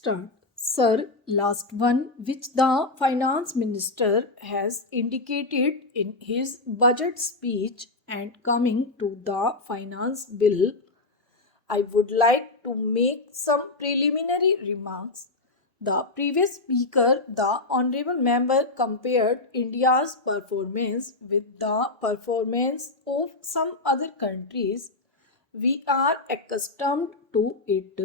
Start. Sir, last one which the finance minister has indicated in his budget speech and coming to the finance bill, I would like to make some preliminary remarks. The previous speaker, the honorable member, compared India's performance with the performance of some other countries. We are accustomed to it.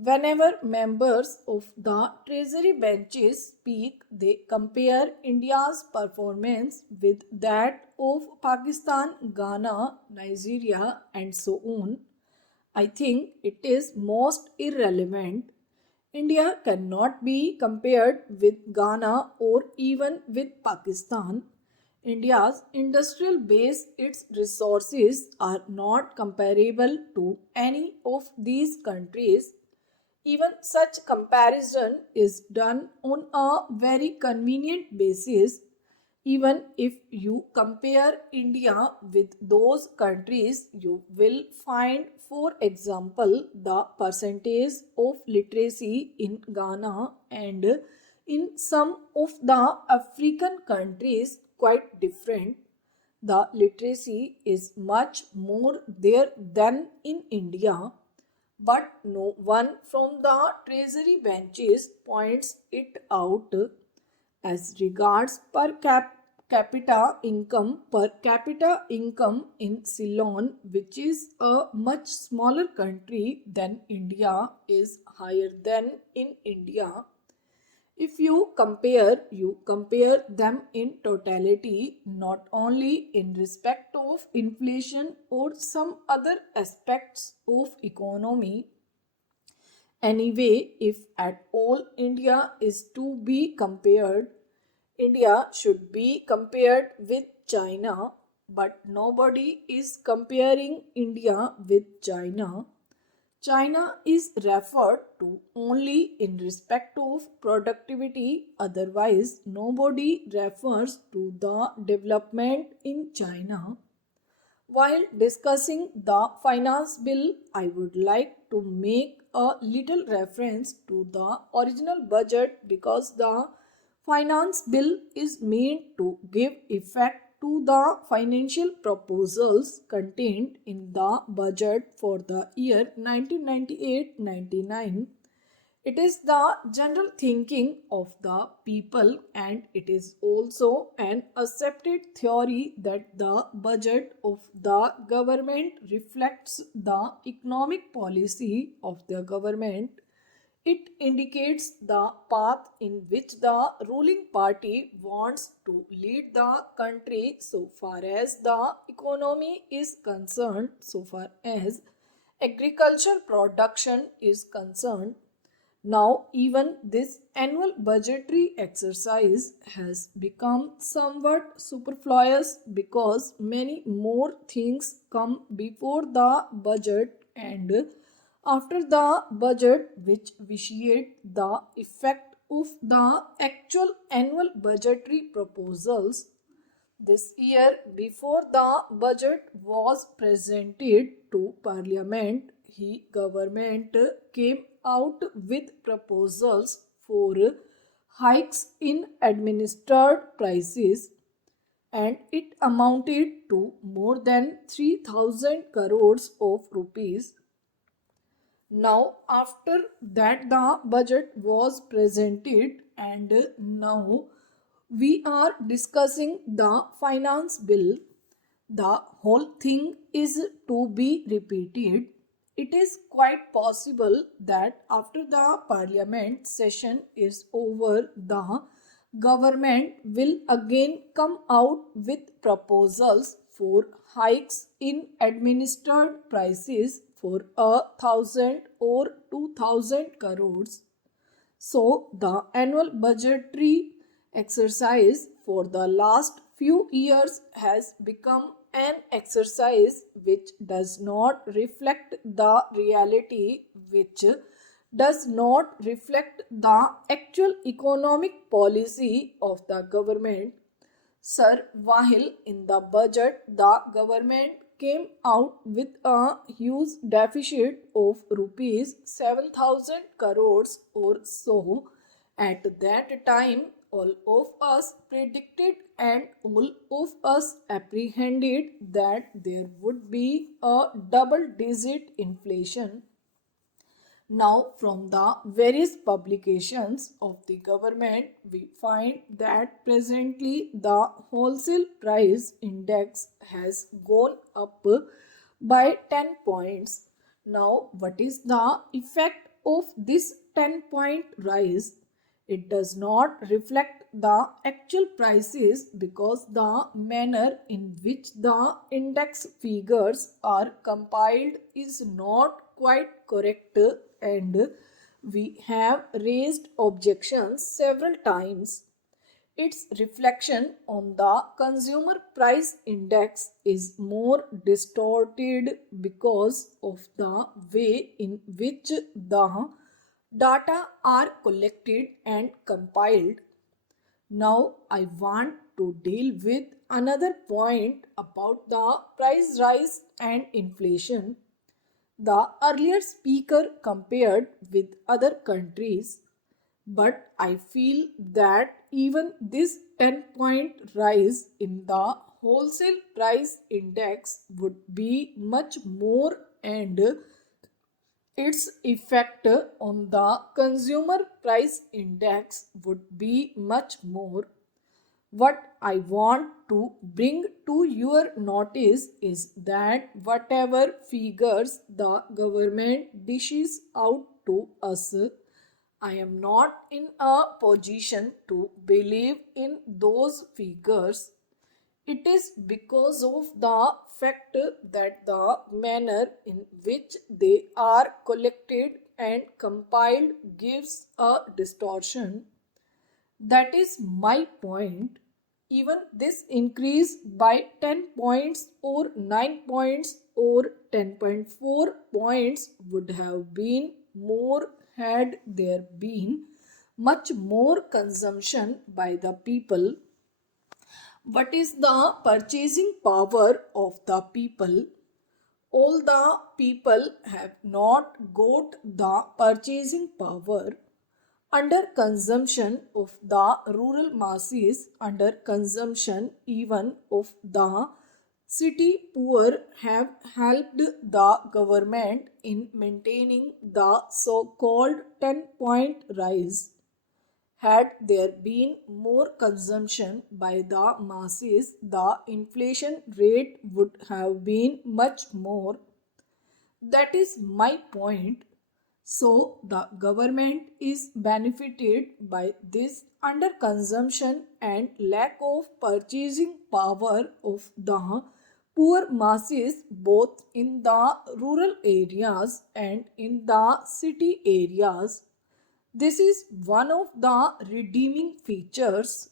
Whenever members of the Treasury benches speak, they compare India's performance with that of Pakistan, Ghana, Nigeria, and so on. I think it is most irrelevant. India cannot be compared with Ghana or even with Pakistan. India's industrial base, its resources are not comparable to any of these countries. Even such comparison is done on a very convenient basis. Even if you compare India with those countries, you will find, for example, the percentage of literacy in Ghana and in some of the African countries quite different. The literacy is much more there than in India, but no one from the treasury benches points it out. As regards per capita income in Ceylon, which is a much smaller country than India, is higher than in India. If you compare them in totality, not only in respect of inflation or some other aspects of economy. Anyway, if at all India is to be compared, India should be compared with China, but nobody is comparing India with China. China is referred to only in respect of productivity, otherwise, nobody refers to the development in China. While discussing the finance bill, I would like to make a little reference to the original budget because the finance bill is meant to give effect to the financial proposals contained in the budget for the year 1998-99. It is the general thinking of the people, and it is also an accepted theory that the budget of the government reflects the economic policy of the government. It indicates the path in which the ruling party wants to lead the country so far as the economy is concerned, so far as agricultural production is concerned. Now, even this annual budgetary exercise has become somewhat superfluous because many more things come before the budget and after the budget which vitiate the effect of the actual annual budgetary proposals. This year, before the budget was presented to Parliament, the government came out with proposals for hikes in administered prices, and it amounted to more than 3,000 crores of rupees. Now, after that, the budget was presented, and now we are discussing the finance bill. The whole thing is to be repeated. It is quite possible that after the parliament session is over, the government will again come out with proposals for hikes in administered prices for 1,000 or 2,000 crores. So, the annual budgetary exercise for the last few years has become an exercise which does not reflect the reality, which does not reflect the actual economic policy of the government. Sir, while in the budget the government came out with a huge deficit of rupees 7,000 crores or so. At that time, all of us predicted and all of us apprehended that there would be a double digit inflation. Now, from the various publications of the government, we find that presently the wholesale price index has gone up by 10 points. Now, what is the effect of this 10-point rise? It does not reflect the actual prices because the manner in which the index figures are compiled is not quite correct, and we have raised objections several times. Its reflection on the consumer price index is more distorted because of the way in which the data are collected and compiled. Now I want to deal with another point about the price rise and inflation. The earlier speaker compared with other countries, but I feel that even this 10-point rise in the wholesale price index would be much more, and its effect on the consumer price index would be much more. What I want to bring to your notice is that whatever figures the government dishes out to us, I am not in a position to believe in those figures. It is because of the fact that the manner in which they are collected and compiled gives a distortion. That is my point. Even this increase by 10 points or 9 points or 10.4 points would have been more had there been much more consumption by the people. What is the purchasing power of the people? All the people have not got the purchasing power. Under consumption of the rural masses, under consumption even of the city poor have helped the government in maintaining the so-called 10-point rise. Had there been more consumption by the masses, the inflation rate would have been much more. That is my point. So, the government is benefited by this underconsumption and lack of purchasing power of the poor masses both in the rural areas and in the city areas. This is one of the redeeming features